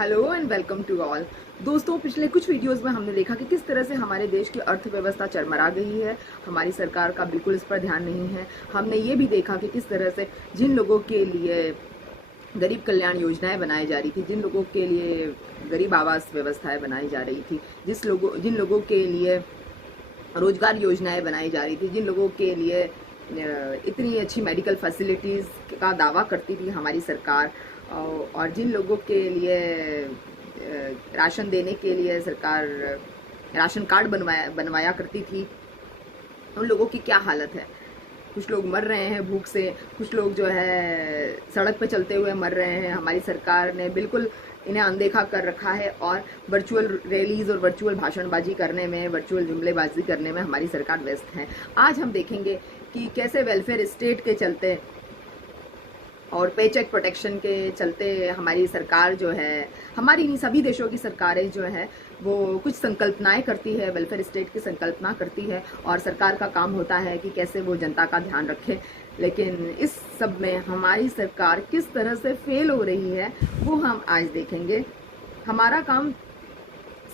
Hello and welcome to all. दोस्तों, पिछले कुछ वीडियोस में हमने देखा कि किस तरह से हमारे देश की अर्थव्यवस्था चरमरा गई है। हमारी सरकार का बिल्कुल इस पर ध्यान नहीं है। हमने ये भी देखा कि किस तरह से जिन लोगों के लिए गरीब कल्याण योजनाएं बनाई जा रही थी, जिन लोगों के लिए गरीब आवास व्यवस्थाएं बनाई जा रही थी, जिन लोगों के लिए रोजगार योजनाएं बनाई जा रही थी, जिन लोगों के लिए इतनी अच्छी मेडिकल फैसिलिटीज़ का दावा करती थी हमारी सरकार, और जिन लोगों के लिए राशन देने के लिए सरकार राशन कार्ड बनवाया करती थी, उन लोगों की क्या हालत है। कुछ लोग मर रहे हैं भूख से, कुछ लोग जो है सड़क पे चलते हुए मर रहे हैं। हमारी सरकार ने बिल्कुल इन्हें अनदेखा कर रखा है और वर्चुअल रैलीज और वर्चुअल भाषणबाजी करने में, वर्चुअल जुमलेबाजी करने में हमारी सरकार व्यस्त है। आज हम देखेंगे कि कैसे वेलफेयर स्टेट के चलते और पेचेक प्रोटेक्शन के चलते हमारी सरकार जो है, हमारी नहीं सभी देशों की सरकारें जो है वो कुछ संकल्पनाएं करती है, वेलफेयर स्टेट की संकल्पना करती है, और सरकार का काम होता है कि कैसे वो जनता का ध्यान रखे। लेकिन इस सब में हमारी सरकार किस तरह से फेल हो रही है वो हम आज देखेंगे। हमारा काम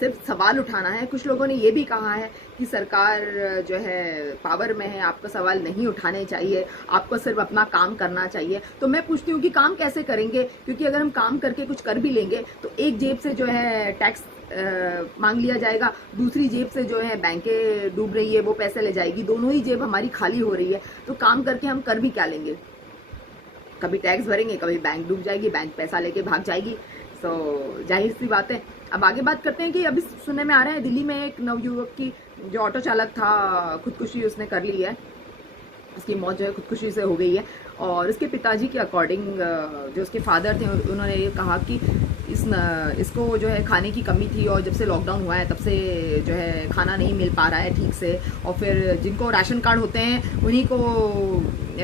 सिर्फ सवाल उठाना है। कुछ लोगों ने ये भी कहा है कि सरकार जो है पावर में है, आपको सवाल नहीं उठाने चाहिए, आपको सिर्फ अपना काम करना चाहिए। तो मैं पूछती हूँ कि काम कैसे करेंगे, क्योंकि अगर हम काम करके कुछ कर भी लेंगे तो एक जेब से जो है टैक्स मांग लिया जाएगा, दूसरी जेब से जो है बैंकें डूब रही है वो पैसे ले जाएगी, दोनों ही जेब हमारी खाली हो रही है। तो काम करके हम कर भी क्या लेंगे? कभी टैक्स भरेंगे, कभी बैंक डूब जाएगी, बैंक पैसा लेके भाग जाएगी। सो जाहिर सी बात है। अब आगे बात करते हैं कि अभी सुनने में आ रहा है दिल्ली में एक नवयुवक की, जो ऑटो चालक था, खुदकुशी उसने कर ली है। उसकी मौत जो है खुदकुशी से हो गई है। और उसके पिताजी के अकॉर्डिंग, जो उसके फादर थे, उन्होंने ये कहा कि इसको जो है खाने की कमी थी, और जब से लॉकडाउन हुआ है तब से जो है खाना नहीं मिल पा रहा है ठीक से। और फिर जिनको राशन कार्ड होते हैं उन्हीं को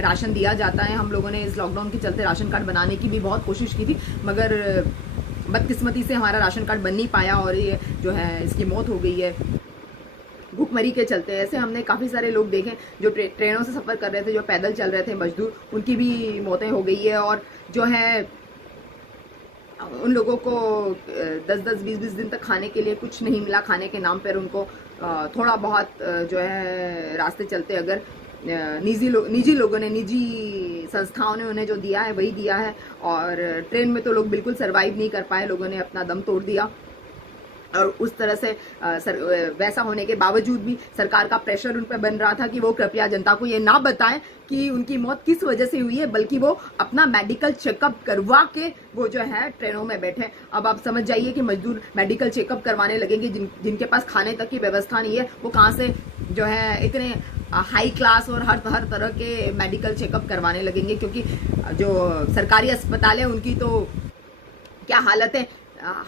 राशन दिया जाता है। हम लोगों ने इस लॉकडाउन के चलते राशन कार्ड बनाने की भी बहुत कोशिश की थी, मगर बदकिस्मती से हमारा राशन कार्ड बन नहीं पाया और ये जो है इसकी मौत हो गई है भूखमरी के चलते। ऐसे हमने काफ़ी सारे लोग देखे जो ट्रेनों से सफ़र कर रहे थे, जो पैदल चल रहे थे मजदूर, उनकी भी मौतें हो गई है। और जो है उन लोगों को 10-10, 20-20 दिन तक खाने के लिए कुछ नहीं मिला। खाने के नाम पर उनको थोड़ा बहुत जो है रास्ते चलते अगर निजी लोगों ने, निजी संस्थाओं ने उन्हें जो दिया है वही दिया है। और ट्रेन में तो लोग बिल्कुल सरवाइव नहीं कर पाए, लोगों ने अपना दम तोड़ दिया। और उस तरह से वैसा होने के बावजूद भी सरकार का प्रेशर उन पर बन रहा था कि वो कृपया जनता को ये ना बताएं कि उनकी मौत किस वजह से हुई है, बल्कि वो अपना मेडिकल चेकअप करवा के वो जो है ट्रेनों में बैठे। अब आप समझ जाइए कि मजदूर मेडिकल चेकअप करवाने लगेंगे, जिनके पास खाने तक की व्यवस्था नहीं है, वो कहाँ से जो है इतने हाई क्लास और हर तरह के मेडिकल चेकअप करवाने लगेंगे। क्योंकि जो सरकारी अस्पताल है उनकी तो क्या हालत है।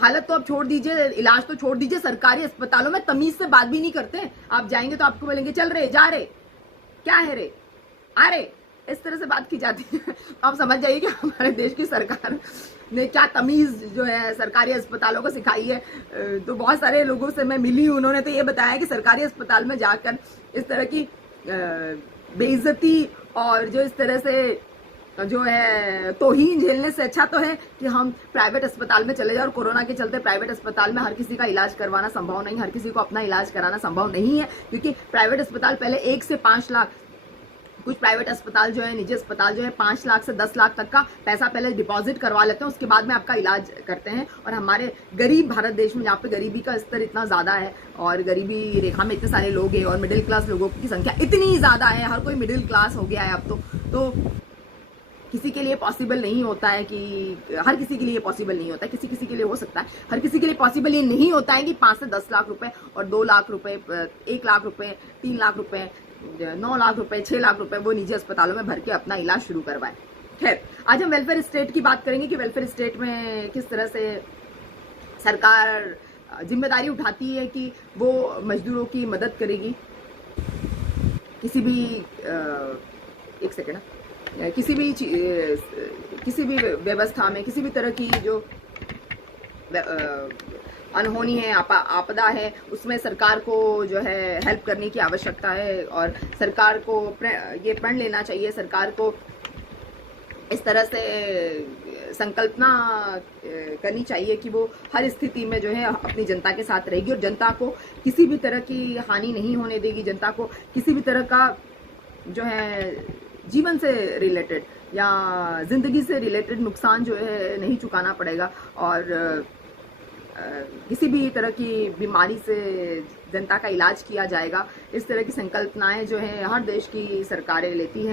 हालत तो आप छोड़ दीजिए, इलाज तो छोड़ दीजिए, सरकारी अस्पतालों में तमीज से बात भी नहीं करते। आप जाएंगे तो आपको बोलेंगे चल रहे, जा रहे, क्या है रे, आ रे, इस तरह से बात की जाती है। आप समझ जाइए कि हमारे देश की सरकार ने क्या तमीज जो है सरकारी अस्पतालों को सिखाई है। तो बहुत सारे लोगों से मैं मिली, उन्होंने तो ये बताया कि सरकारी अस्पताल में जाकर इस तरह की बेइज्जती और जो इस तरह से जो है तौहीन झेलने से अच्छा तो है कि हम प्राइवेट अस्पताल में चले जाए। और कोरोना के चलते प्राइवेट अस्पताल में हर किसी का इलाज करवाना संभव नहीं, हर किसी को अपना इलाज कराना संभव नहीं है। क्योंकि प्राइवेट अस्पताल पहले 1 से 5 लाख, कुछ प्राइवेट अस्पताल जो है, निजी अस्पताल जो है 5 लाख से 10 लाख तक का पैसा पहले डिपॉजिट करवा लेते हैं, उसके बाद में आपका इलाज करते हैं। और हमारे गरीब भारत देश में, जहाँ पे गरीबी का स्तर इतना ज़्यादा है और गरीबी रेखा में इतने सारे लोग हैं और मिडिल क्लास लोगों की संख्या इतनी ज़्यादा है, हर कोई मिडिल क्लास हो गया है अब तो किसी के लिए पॉसिबल नहीं होता है कि हर किसी के लिए पॉसिबल नहीं होता है, किसी किसी के लिए हो सकता है, हर किसी के लिए पॉसिबल ये नहीं होता है कि 5 से 10 लाख रुपए और 2 लाख रुपए, 1 लाख रुपए, 3 लाख रुपए, 9 लाख रुपए, 6 लाख रुपए वो निजी अस्पतालों में भर के अपना इलाज शुरू करवाए। खैर, आज हम वेलफेयर स्टेट की बात करेंगे कि वेलफेयर स्टेट में किस तरह से सरकार जिम्मेदारी उठाती है कि वो मजदूरों की मदद करेगी। किसी भी एक सेकेंड, किसी भी व्यवस्था में, किसी भी तरह की जो अनहोनी है, आपदा है, उसमें सरकार को जो है हेल्प करने की आवश्यकता है। और सरकार को ये प्रण लेना चाहिए, सरकार को इस तरह से संकल्पना करनी चाहिए कि वो हर स्थिति में जो है अपनी जनता के साथ रहेगी और जनता को किसी भी तरह की हानि नहीं होने देगी, जनता को किसी भी तरह का जो है जीवन से रिलेटेड या ज़िंदगी से रिलेटेड नुकसान जो है नहीं चुकाना पड़ेगा और किसी भी तरह की बीमारी से जनता का इलाज किया जाएगा। इस तरह की संकल्पनाएं जो है हर देश की सरकारें लेती हैं।